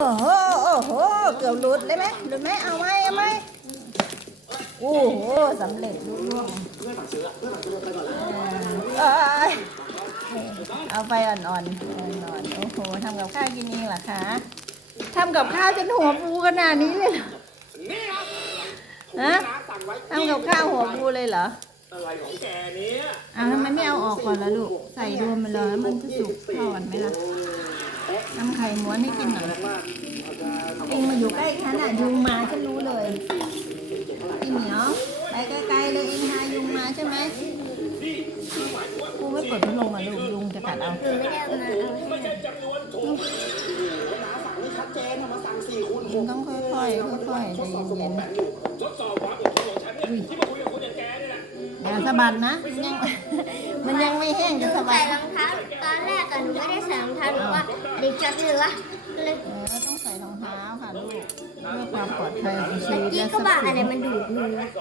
โอ้โห โอ้โห เกือบหลุดเลยไหมหลุดไหมเอาไหมเอาไหมโอ้โหสำเร็จลุล่วงเอ้ยเอาไปอ่อนๆอ่อนๆโอ้โหทำกับข้าวกินเองเหรอคะทำกับข้าวจนหัวฟูขนาดนี้เลยเหรอฮะทำกับข้าวหัวฟูเลยเหรออะไรของแกเนี่ยอ้าวทำไมไม่เอาออกก่อนล่ะลูก ใส่รวมไปเลยแล้วมันจะสุกทอดไหมล่ะ ไข่ม้วนให้กินหน่อยเองมาอยู่ใกล้ฉันอะยุงมาฉันรู้เลยพี่เหมียวไปไกลๆเลยเองหายุงมาใช่ไหมกูไม่เปิดพัดลมอะลูกยุงจะกัดเอาหนูไม่ได้เอามาเอาให้ไม่ใช่จำนวนถูกยุงต้องค่อยๆค่อยๆใจเย็นทดสอบวามอดองฉันเนี่ยที่มาคุยกับคนอย่างแกเนี่ยนะๆอย่าสะบัดนะ มันยังมันยังไม่แห้งหนูจะสะบัด ไม่ได้ใส่รองเท้าหนูว่าเด็กจับเหลือก็เลยเออต้องใส่รองเท้าค่ะลูกเพื่อความปลอดภัยของชีเมื่อวิตกี้และทก็รัพบอกย์สิอะไรน มันดูดมือ